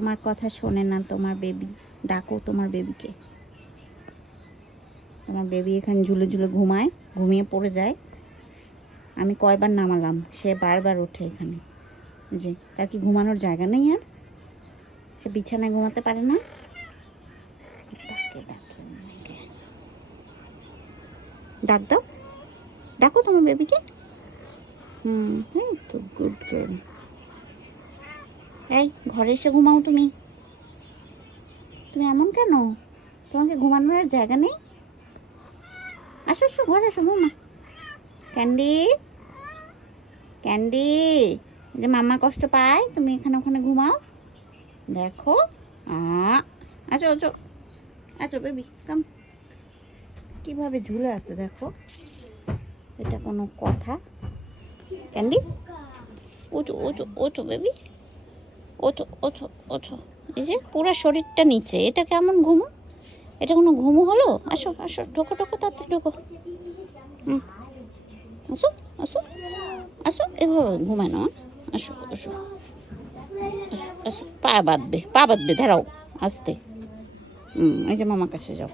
তোমার কথা শোনে না তোমার বেবি। ডাকো তোমার বেবিকে। তোমার বেবি এখানে ঝুলে ঝুলে ঘুমায়, ঘুমিয়ে পড়ে যায়। আমি কয়বার নামালাম, সে বারবার ওঠে এখানে। যে তার কি ঘুমানোর জায়গা নেই? আর সে বিছানায় ঘুমাতে পারে না? ডাকে ডাকে আমাকে। ডাক দাও, ডাকো তোমার বেবিকে। এই তো গুড গার্ল। এই ঘরে এসে ঘুমাও তুমি। তুমি এমন কেন? তোমাকে ঘুমানোর আর জায়গা নেই? আসো আসো, ঘরে আসো মামা। ক্যান্ডি, ক্যান্ডি, যে মামা কষ্ট পায়, তুমি এখানে ওখানে ঘুমাও। দেখো, আছো আছো আছো বেবি, কাম। কিভাবে ঝুলে আছে দেখো, এটা কোনো কথা? ক্যান্ডি, ওঠো ওঠো ওঠো বেবি, ওঠো ওঠো ওঠো। এই যে পুরো শরীরটা নিচে, এটা কেমন ঘুমো? এটা কোনো ঘুমো হলো? আসো আসো, ঢোকো ঢোকো, তাড়াতাড়ি ঢোকো। আসো আসো আসো, এভাবে ঘুমায় না। আসো আসো আসো আসো, পা বাঁধবে, পা বাঁধবে, দাঁড়াও আস্তে। এই যে মামার কাছে যাও।